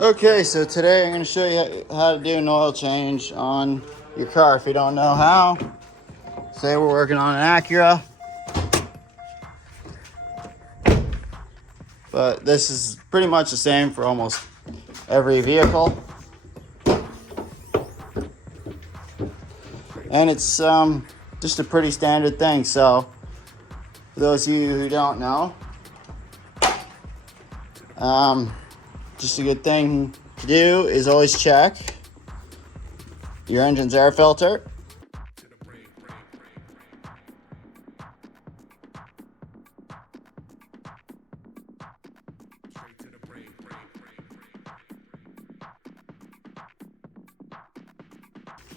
Okay, so today I'm going to show you how to do an oil change on your car. If you don't know how, say we're working on an Acura, but this is pretty much the same for almost every vehicle. And it's just a pretty standard thing. So for those of you who don't know, just a good thing to do is always check your engine's air filter.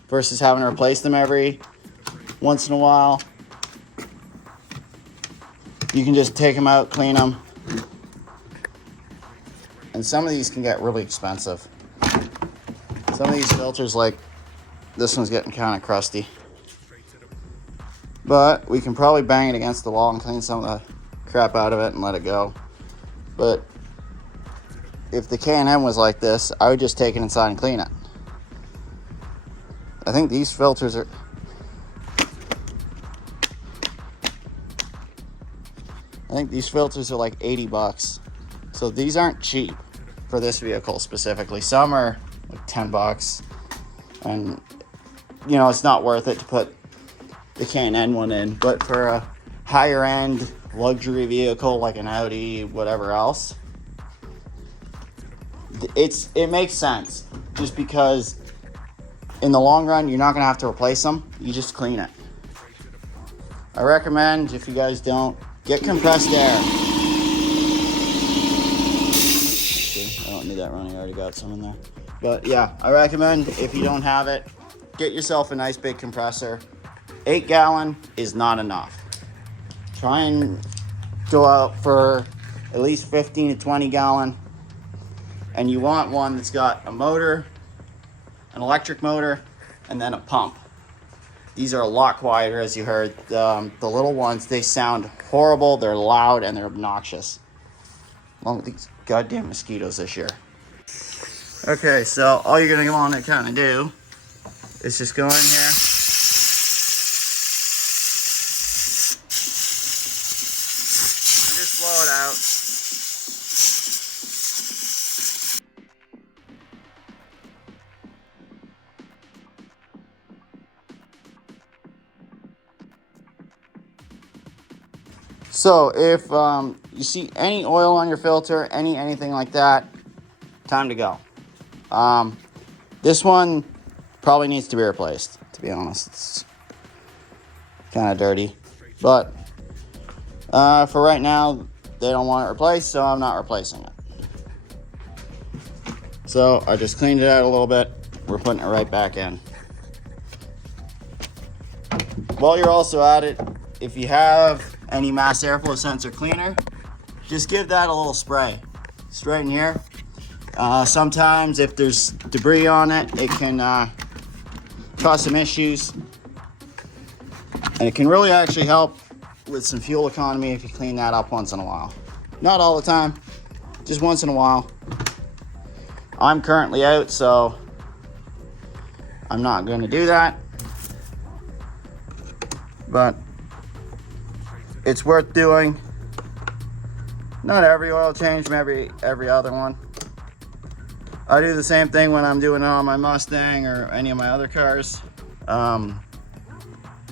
Versus having to replace them every once in a while. You can just take them out, clean them. And some of these can get really expensive. Some of these filters, like this one's getting kind of crusty. But we can probably bang it against the wall and clean some of the crap out of it and let it go. But if the K&M was like this, I would just take it inside and clean it. I think these filters are... like 80 bucks. So these aren't cheap for this vehicle specifically. Some are like 10 bucks. And, you know, it's not worth it to put the K&N one in. But for a higher end luxury vehicle like an Audi, whatever else, it makes sense. Just because in the long run, you're not going to have to replace them. You just clean it. I recommend, if you guys don't, get compressed air. I don't need that running. I already got some in there. But yeah, I recommend, if you don't have it, get yourself a nice big compressor. 8 gallon is not enough. Try and go out for at least 15 to 20 gallon. And you want one that's got a motor, an electric motor, and then a pump. These are a lot quieter, as you heard. The little ones, they sound horrible, they're loud, and they're obnoxious. Along with these goddamn mosquitoes this year. Okay, so all you're gonna want to kind of do is just go in here. And just blow it out. So if you see any oil on your filter, anything like that, time to go. This one probably needs to be replaced, to be honest. It's kind of dirty. But for right now, they don't want it replaced, so I'm not replacing it. So I just cleaned it out a little bit. We're putting it right back in. While you're also at it, if you have any mass airflow sensor cleaner, just give that a little spray. It's right in here. Sometimes if there's debris on it, it can cause some issues. And it can really actually help with some fuel economy if you clean that up once in a while. Not all the time, just once in a while. I'm currently out, so I'm not going to do that. But it's worth doing. Not every oil change, maybe every other one. I do the same thing when I'm doing it on my Mustang or any of my other cars.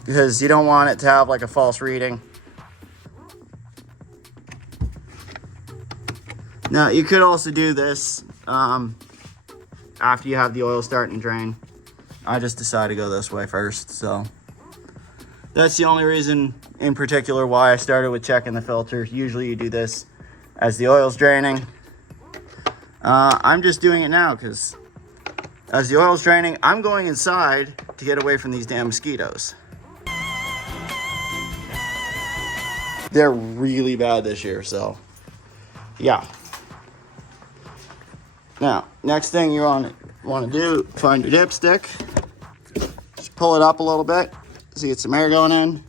Because you don't want it to have like a false reading. Now, you could also do this after you have the oil starting to drain. I just decided to go this way first, so that's the only reason in particular why I started with checking the filter. Usually you do this as the oil's draining. I'm just doing it now because as the oil's draining, I'm going inside to get away from these damn mosquitoes. They're really bad this year, so yeah. Now, next thing you want to do, find your dipstick. Just pull it up a little bit. So you get some air going in.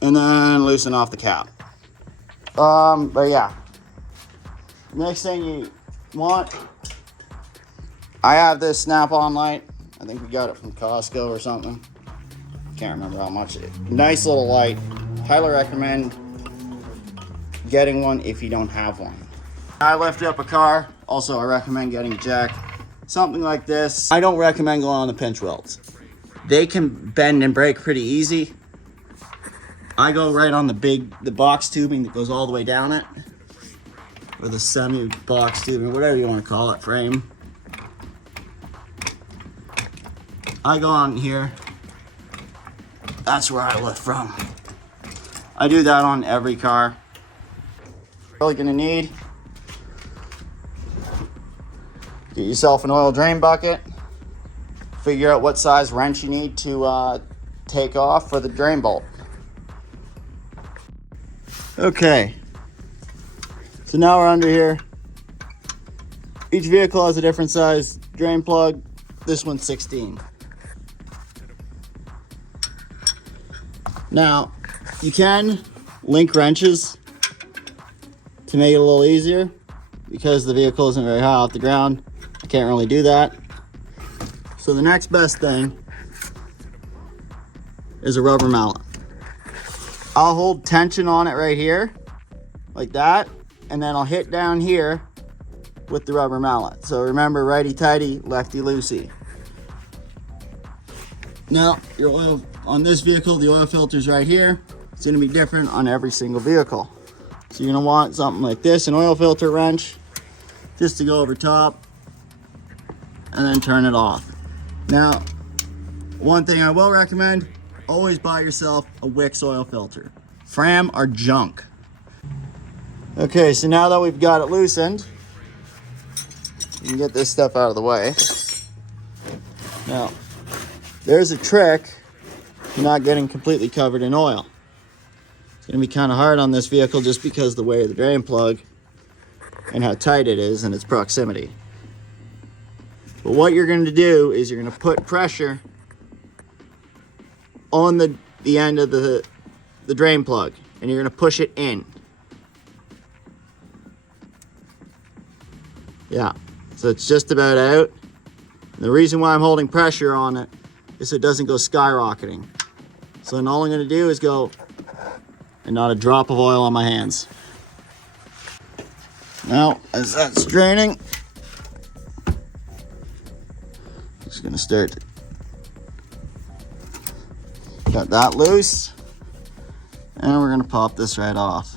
And then loosen off the cap. But yeah. Next thing want, I have this Snap-on light. I think we got it from Costco or something. Can't remember how much. Nice little light. Highly recommend getting one if you don't have one. I lifted up a car. Also, I recommend getting a jack. Something like this. I don't recommend going on the pinch welds. They can bend and break pretty easy. I go right on the box tubing that goes all the way down it. Or the semi-box tubing, whatever you want to call it, frame. I go on here. That's where I lift from. I do that on every car. Really gonna need, get yourself an oil drain bucket. Figure out what size wrench you need to take off for the drain bolt. Okay, so now we're under here. Each vehicle has a different size drain plug. This one's 16. Now, you can link wrenches to make it a little easier because the vehicle isn't very high off the ground. I can't really do that. So the next best thing is a rubber mallet. I'll hold tension on it right here, like that, and then I'll hit down here with the rubber mallet. So remember, righty-tighty, lefty-loosey. Now, your oil on this vehicle, the oil filter's right here. It's gonna be different on every single vehicle. So you're gonna want something like this, an oil filter wrench, just to go over top and then turn it off. Now, one thing I will recommend, always buy yourself a Wix oil filter. Fram are junk. Okay, so now that we've got it loosened, you can get this stuff out of the way. Now, there's a trick to not getting completely covered in oil. It's gonna be kind of hard on this vehicle just because the way of the drain plug and how tight it is and its proximity. But what you're going to do is you're going to put pressure on the end of the drain plug, and you're going to push it in. Yeah, so it's just about out. And the reason why I'm holding pressure on it is so it doesn't go skyrocketing. So then all I'm going to do is go, and not a drop of oil on my hands. Now, as that's draining, just gonna start, got that loose, and we're gonna pop this right off.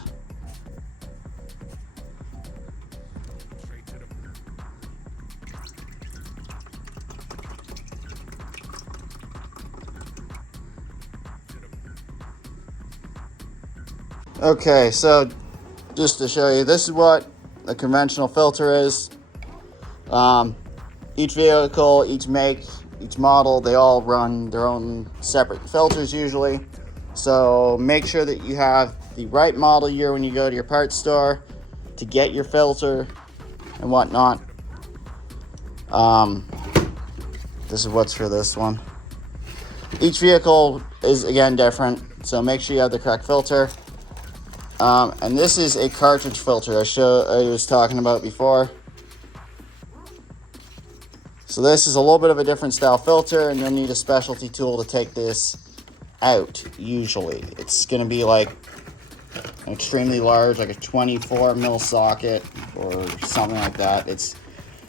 Okay, so just to show you, this is what a conventional filter is. Each vehicle, each make, each model, they all run their own separate filters usually. So make sure that you have the right model year when you go to your parts store to get your filter and whatnot. This is what's for this one. Each vehicle is again different, so make sure you have the correct filter. And this is a cartridge filter I was talking about before. So this is a little bit of a different style filter, and you'll need a specialty tool to take this out. Usually it's going to be like an extremely large, like a 24 mil socket or something like that.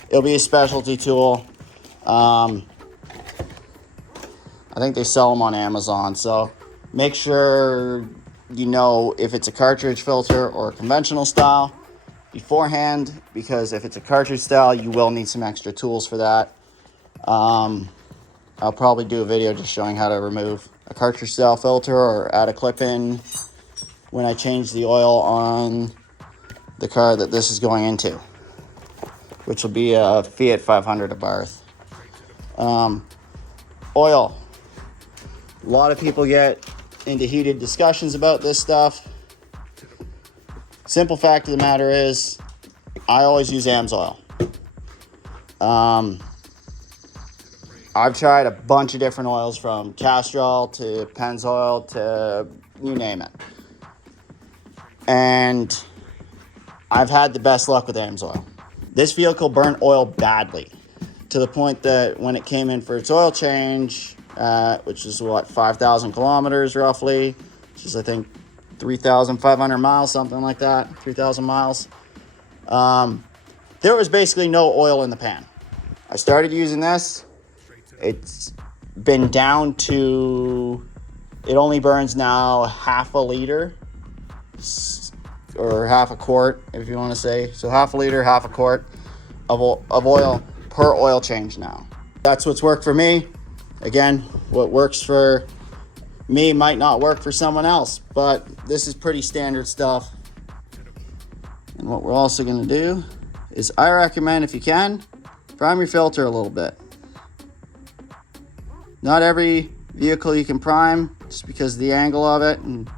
It'll be a specialty tool. I think they sell them on Amazon, so make sure you know if it's a cartridge filter or a conventional style beforehand, because if it's a cartridge style, you will need some extra tools for that. I'll probably do a video just showing how to remove a cartridge style filter or add a clip in when I change the oil on the car that this is going into, which will be a Fiat 500 Abarth. Oil. A lot of people get into heated discussions about this stuff. Simple fact of the matter is, I always use AMSOIL. I've tried a bunch of different oils, from Castrol to Pennzoil to you name it. And I've had the best luck with AMSOIL. This vehicle burned oil badly, to the point that when it came in for its oil change, which is what, 5,000 kilometers roughly, which is I think 3,500 miles, something like that, 3,000 miles. There was basically no oil in the pan. I started using this. It's been down to, it only burns now half a liter, or half a quart, if you want to say. So half a liter, half a quart of oil per oil change now. That's what's worked for me. Again, what works for me might not work for someone else, but this is pretty standard stuff. And what we're also going to do is, I recommend, if you can, prime your filter a little bit. Not every vehicle you can prime, just because of the angle of it, and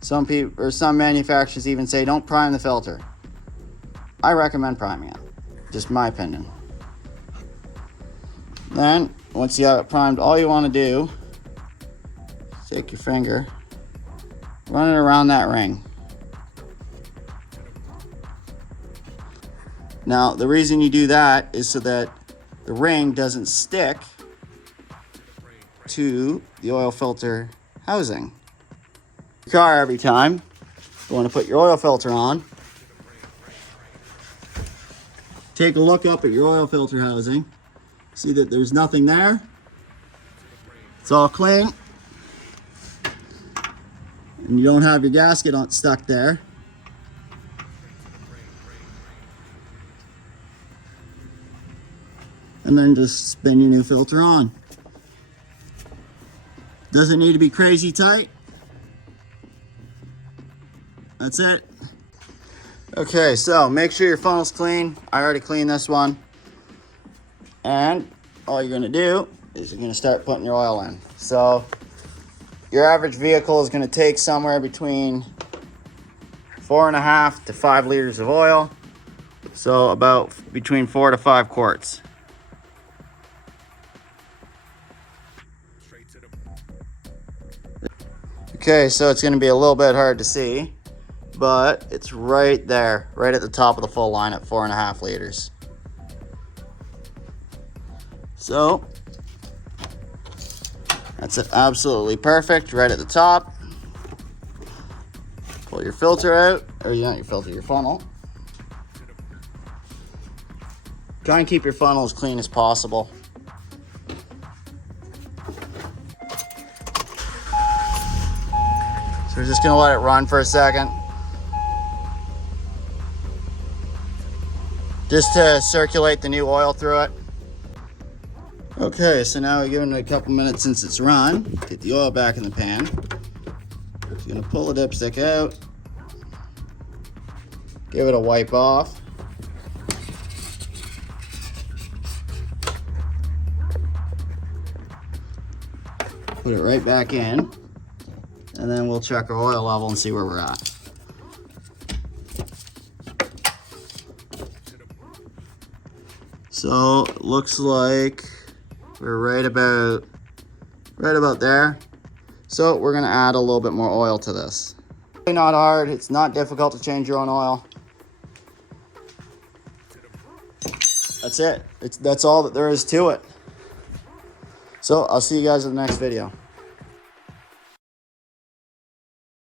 some people or some manufacturers even say don't prime the filter. I recommend priming it, just my opinion. Then once you have it primed, all you want to do is take your finger, run it around that ring. Now the reason you do that is so that the ring doesn't stick to the oil filter housing. Your car, every time you want to put your oil filter on, take a look up at your oil filter housing, see that there's nothing there, it's all clean, and you don't have your gasket stuck there. And then just spin your new filter on. Doesn't need to be crazy tight. That's it. Okay, so make sure your funnel's clean. I already cleaned this one. And all you're gonna do is you're gonna start putting your oil in. So your average vehicle is gonna take somewhere between 4.5 to 5 liters of oil. So about between 4 to 5 quarts. Okay, so it's going to be a little bit hard to see, but it's right there, right at the top of the full line at 4.5 liters. So that's absolutely perfect, right at the top. Pull your filter out, or not your filter, your funnel. Try and keep your funnel as clean as possible. We're just gonna let it run for a second, just to circulate the new oil through it. Okay, so now we're giving it a couple minutes since it's run. Get the oil back in the pan. Just gonna pull the dipstick out, give it a wipe off. Put it right back in. And then we'll check our oil level and see where we're at. So it looks like we're right about there. So we're gonna add a little bit more oil to this. Really not hard, it's not difficult to change your own oil. That's it. That's all that there is to it. So I'll see you guys in the next video.